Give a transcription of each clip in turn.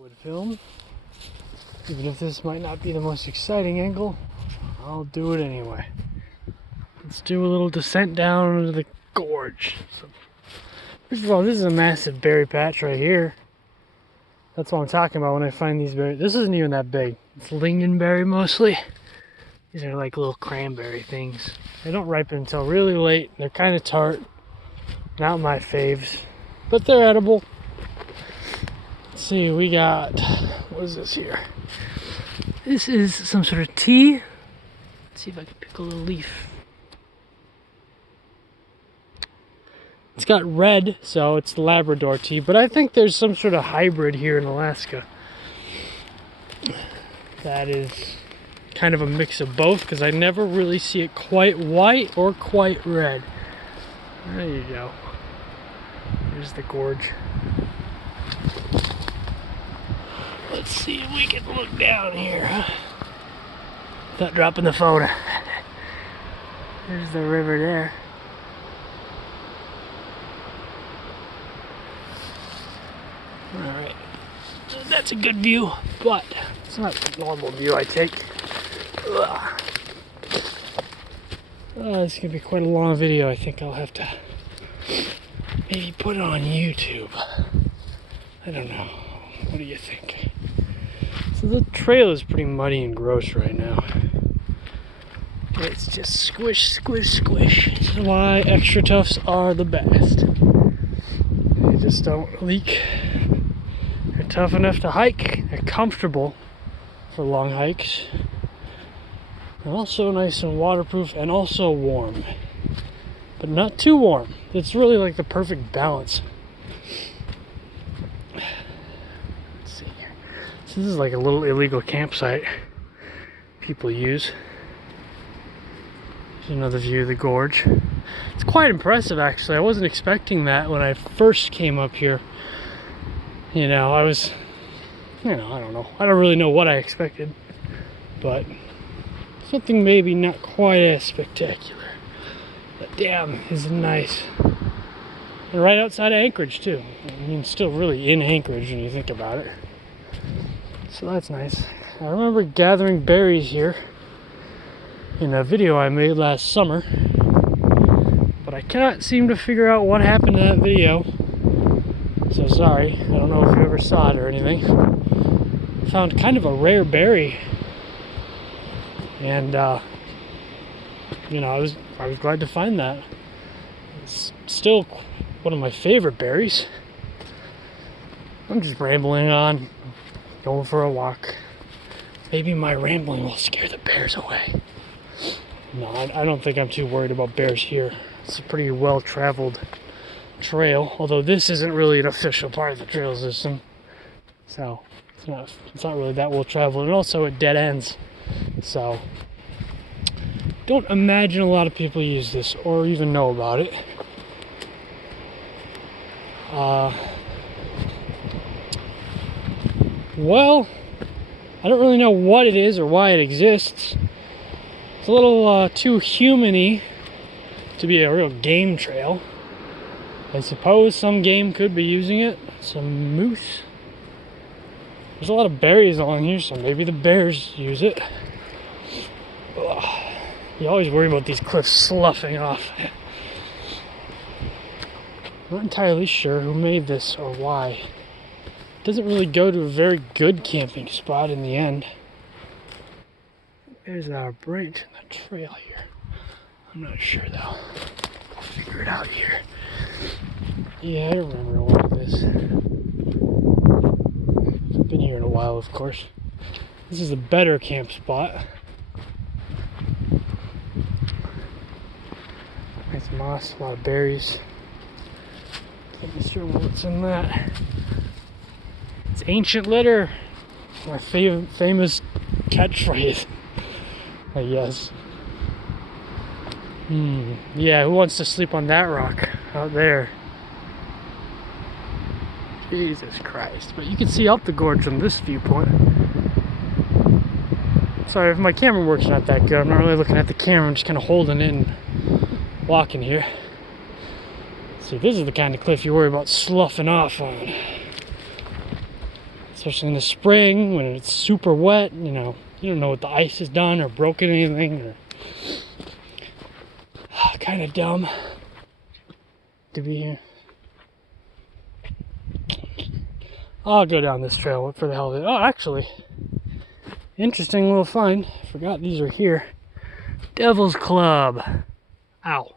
Would film, even if this might not be the most exciting angle, I'll do it anyway. Let's do a little descent down into the gorge. So, first of all, this is a massive berry patch right here. That's what I'm talking about when I find these berries. This isn't even that big. It's lingonberry mostly. These are like little cranberry things. They don't ripen until really late. They're kind of tart. Not my faves, but they're edible. Let's see, we got, what is this here? This is some sort of tea. Let's see if I can pick a little leaf. It's got red, so it's the Labrador tea, but I think there's some sort of hybrid here in Alaska that is kind of a mix of both, because I never really see it quite white or quite red. There you go. There's the gorge. Let's see if we can look down here. Without dropping the phone. There's the river there. Alright. That's a good view, but it's not the normal view I take. This is going to be quite a long video. I think I'll have to maybe put it on YouTube. I don't know. What do you think? So the trail is pretty muddy and gross right now. It's just squish, squish, squish. This is why extra toughs are the best. They just don't leak. They're tough enough to hike. They're comfortable for long hikes. They're also nice and waterproof and also warm. But not too warm. It's really like the perfect balance. This is like a little illegal campsite people use. Here's another view of the gorge. It's quite impressive, actually. I wasn't expecting that when I first came up here. I don't know. I don't really know what I expected, but something maybe not quite as spectacular. But damn, is it nice. And right outside of Anchorage, too. I mean, still really in Anchorage when you think about it. So that's nice. I remember gathering berries here in a video I made last summer, but I cannot seem to figure out what happened to that video. So sorry, I don't know if you ever saw it or anything. I found kind of a rare berry, and I was glad to find that. It's still one of my favorite berries. I'm just rambling on. Going for a walk. Maybe my rambling will scare the bears away. No, I don't think I'm too worried about bears here. It's a pretty well-traveled trail, although this isn't really an official part of the trail system. So, it's not really that well-traveled, and also it dead ends. So, don't imagine a lot of people use this or even know about it. Well, I don't really know what it is or why it exists. It's a little too human-y to be a real game trail. I suppose some game could be using it. Some moose. There's a lot of berries along here, so maybe the bears use it. Ugh. You always worry about these cliffs sloughing off. I'm not entirely sure who made this or why. Doesn't really go to a very good camping spot in the end. There's our branch in the trail here. I'm not sure though. I'll figure it out here. Yeah, I remember a lot of this. I've been here in a while, of course. This is a better camp spot. Nice moss, a lot of berries. Not sure what's in that. It's ancient litter. My famous catchphrase, I guess. Yeah, who wants to sleep on that rock out there? Jesus Christ. But you can see up the gorge from this viewpoint. Sorry if my camera work's not that good. I'm not really looking at the camera. I'm just kind of holding it and walking here. See, this is the kind of cliff you worry about sloughing off on. It's especially in the spring when it's super wet. You know, you don't know what the ice has done or broken anything, or kind of dumb to be here. I'll go down this trail. What for the hell is it? Oh, actually, interesting little find. I forgot these are here. Devil's Club. Ow.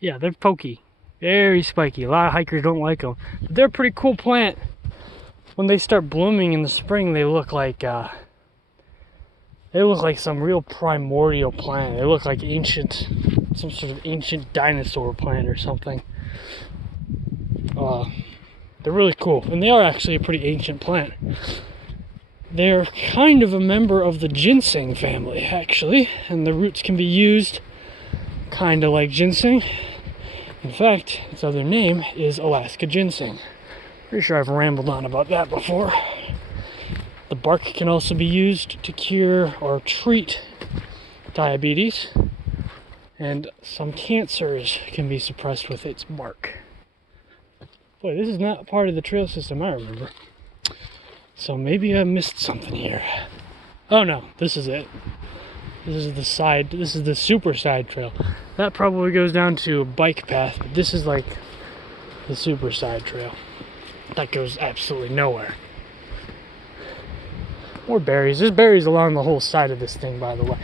Yeah, they're pokey. Very spiky. A lot of hikers don't like them. But they're a pretty cool plant. When they start blooming in the spring, they look like some real primordial plant. They look like some sort of ancient dinosaur plant or something. They're really cool, and they are actually a pretty ancient plant. They're kind of a member of the ginseng family, actually, and the roots can be used kind of like ginseng. In fact, its other name is Alaska ginseng. Pretty sure I've rambled on about that before. The bark can also be used to cure or treat diabetes, and some cancers can be suppressed with its bark. Boy, this is not part of the trail system I remember. So maybe I missed something here. Oh no, this is it. This is the super side trail. That probably goes down to a bike path, but this is like the super side trail. That goes absolutely nowhere. More berries. There's berries along the whole side of this thing, by the way.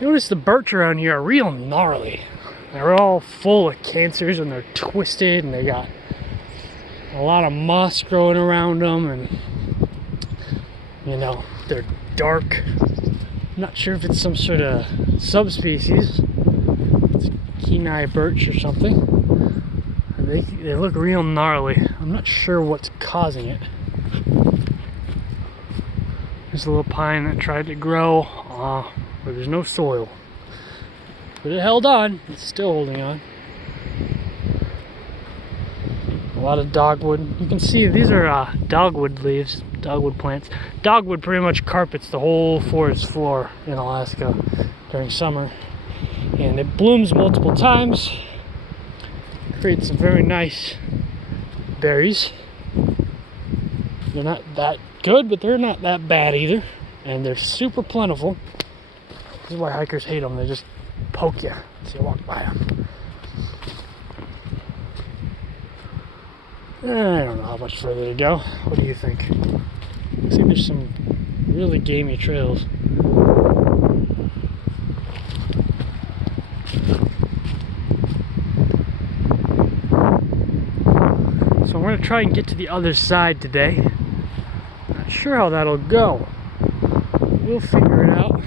Notice the birch around here are real gnarly. They're all full of cancers and they're twisted and they got a lot of moss growing around them, and you know, they're dark. I'm not sure if it's some sort of subspecies. It's Kenai birch or something. And they look real gnarly. I'm not sure what's causing it. There's a little pine that tried to grow where there's no soil. But it held on. It's still holding on. A lot of dogwood. You can see these are dogwood leaves, dogwood plants. Dogwood pretty much carpets the whole forest floor in Alaska during summer. And it blooms multiple times. Creates some very nice berries. They're not that good, but they're not that bad either. And they're super plentiful. This is why hikers hate them. They just poke you as you walk by them. I don't know how much further to go. What do you think? Looks like there's some really gamey trails. So I'm going to try and get to the other side today. Not sure how that'll go. We'll figure it out.